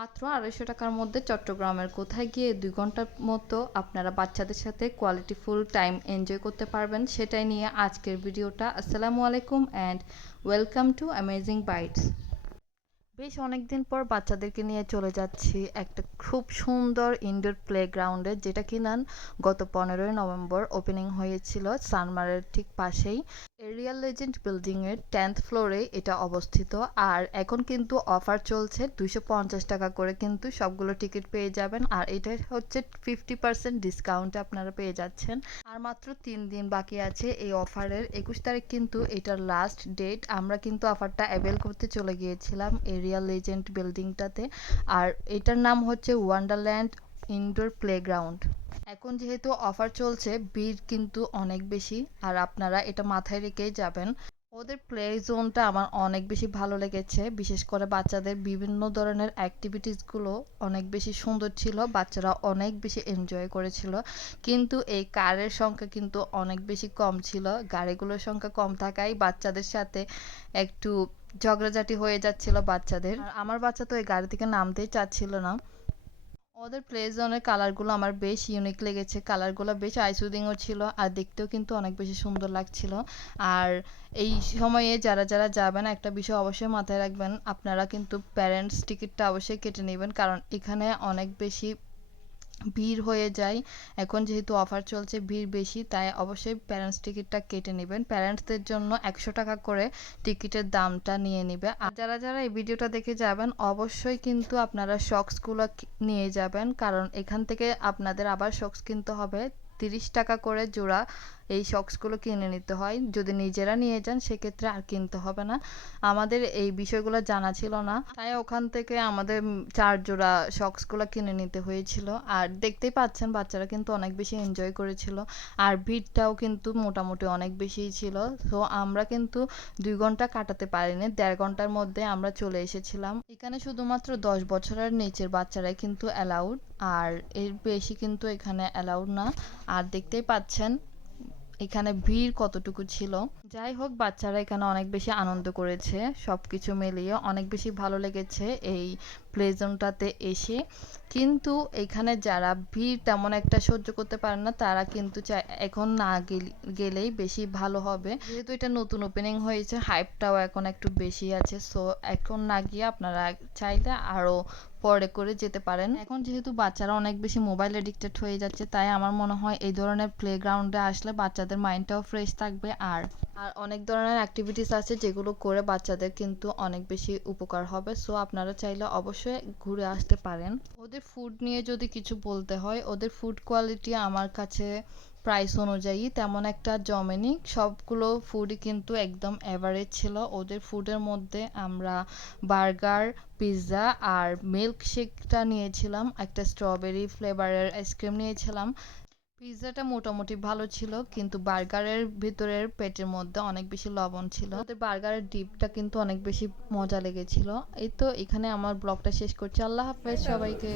মাত্র 250 টাকার মধ্যে চট্টগ্রামের কোথায় গিয়ে 2 ঘন্টার মতো আপনারা বাচ্চাদের সাথে কোয়ালিটি ফুল টাইম এনজয় করতে পারবেন, সেটাই নিয়ে আজকের ভিডিওটা। আসসালামু আলাইকুম and welcome to Amazing Bytes. বেশ অনেকদিন পর বাচ্চাদেরকে নিয়ে চলে যাচ্ছি একটা খুব সুন্দর ইনডোর প্লেগ্রাউন্ডে, যেটা কিনা গত 15ই নভেম্বর ওপেনিং হয়েছিল সানমারের ঠিক পাশেই এরিয়াল লেজেন্ড বিল্ডিংয়ের 10th ফ্লোরে এটা অবস্থিত। আর এখন কিন্তু অফার চলছে, 250 টাকা করে কিন্তু সবগুলো টিকিট পেয়ে যাবেন। আর এটা হচ্ছে 50% ডিসকাউন্টে আপনারা পেয়ে যাচ্ছেন। আর মাত্র 3 দিন বাকি আছে এই অফারের। 21 তারিখ কিন্তু এটার লাস্ট ডেট। আমরা কিন্তু অফারটা অ্যাভেল করতে চলে গিয়েছিলাম এরিয়াল লেজেন্ড বিল্ডিংটাতে। আর এটার নাম হচ্ছে ওয়ান্ডারল্যান্ড ইনডোর প্লেগ্রাউন্ড। এখন যেহেতু অফার চলছে, ভিড় কিন্তু অনেক বেশি, আর আপনারা এটা মাথায় রেখেই যাবেন। ওদের প্লে জোনটা আমার অনেক বেশি ভালো লেগেছে, বিশেষ করে বাচ্চাদের বিভিন্ন ধরনের অ্যাক্টিভিটিসগুলো অনেক বেশি সুন্দর ছিল, বাচ্চারা অনেক বেশি এনজয় করেছিল। কিন্তু এই কারের সংখ্যা কিন্তু অনেক বেশি কম ছিল। গাড়িগুলোর সংখ্যা কম থাকায় বাচ্চাদের সাথে একটু ঝগড়াঝাটি হয়ে যাচ্ছিল বাচ্চাদের। আর আমার বাচ্চা তো এই গাড়ি থেকে নামতেই চাচ্ছিল না। ওদের প্লে জোনের কালারগুলো আমার বেশ ইউনিক লেগেছে, কালারগুলো বেশ আইসুদিংও ছিল, আর দেখতেও কিন্তু অনেক বেশি সুন্দর লাগছিল। আর এই সময়ে যারা যারা যাবেন, একটা বিষয় অবশ্যই মাথায় রাখবেন, আপনারা কিন্তু প্যারেন্টস টিকিটটা অবশ্যই কেটে নেবেন, কারণ এখানে অনেক বেশি ভিড় হয়ে যায়। এখন যেহেতু অফার চলছে, ভিড় বেশি, তাই অবশ্যই প্যারেন্টস টিকিটটা কেটে নেবেন। প্যারেন্টসদের জন্য 100 টাকা করে টিকিটের দামটা নিয়ে নেবে। আর যারা যারা এই ভিডিওটা দেখে যাবেন, অবশ্যই কিন্তু আপনারা সক্সগুলো নিয়ে যাবেন, কারণ এখান থেকে আপনাদের আবার সক্স কিনতে হবে। 30 টাকা করে জোড়া এই সক্সগুলো কিনে নিতে হয়। যদি নিজেরা নিয়ে যান সেক্ষেত্রে আর কিনতে হবে না। আমাদের এই বিষয়গুলো জানা ছিল না, তাই ওখান থেকে আমাদের 4 জোড়া সক্সগুলো কিনে নিতে হয়েছিল। আর দেখতেই পাচ্ছেন বাচ্চারা কিন্তু অনেক বেশি এনজয় করেছিল। আর ভিড়টাও কিন্তু মোটামুটি অনেক বেশিই ছিল। তো আমরা কিন্তু 2 ঘন্টা কাটাতে পারিনি, 1.5 ঘন্টার মধ্যে আমরা চলে এসেছিলাম। এখানে শুধুমাত্র 10 বছরের নিচের বাচ্চারাই কিন্তু অ্যালাউড, আর এর বেশি কিন্তু এখানে অ্যালাউড না। আর দেখতেই পাচ্ছেন এখানে ভিড় কতটুকু ছিল। যাই হোক, বাচ্চারা এখানে অনেক বেশি আনন্দ করেছে, সবকিছু মিলিয়ে অনেক বেশি ভালো লেগেছে এই প্লে জোনটাতে এসে। কিন্তু এখানে যারা ভিড় তেমন একটা সহ্য করতে পারে না, তারা কিন্তু এখন না গেলেই বেশি ভালো হবে। যেহেতু এটা নতুন ওপেনিং হয়েছে, হাইপটাও এখন একটু বেশি আছে, সো এখন না গিয়ে আপনারা চাইলে আরও পরে করে যেতে পারেন। এখন যেহেতু বাচ্চারা অনেক বেশি মোবাইল এডিক্টেড হয়ে যাচ্ছে, তাই আমার মনে হয় এই ধরনের প্লেগ্রাউন্ডে আসলে বাচ্চাদের মাইন্ডটাও ফ্রেশ থাকবে। আর অনেক ধরনের অ্যাক্টিভিটিস আছে যেগুলো করে বাচ্চাদের কিন্তু অনেক বেশি উপকার হবে। সো আপনারা চাইলে অবশ্যই ঘুরে আসতে পারেন। ওদের ফুড নিয়ে যদি কিছু বলতে হয়, ওদের ফুড কোয়ালিটি আমার কাছে প্রাইস অনুযায়ী তেমন একটা জমেনি। সবগুলো ফুডই কিন্তু একদম অ্যাভারেজ ছিল। ওদের ফুডের মধ্যে আমরা বার্গার, পিৎজা আর মিল্ক শেকটা নিয়েছিলাম, একটা স্ট্রবেরি ফ্লেভারের আইসক্রিম নিয়েছিলাম। পিৎজাটা মোটামুটি ভালো ছিল, কিন্তু বার্গারের ভিতরের পেটের মধ্যে অনেক বেশি লবণ ছিল। ওদের বার্গারের ডিপটা কিন্তু অনেক বেশি মজা লেগেছিল। এই তো এখানে আমার ব্লগটা শেষ করছি। আল্লাহ হাফেজ সবাইকে।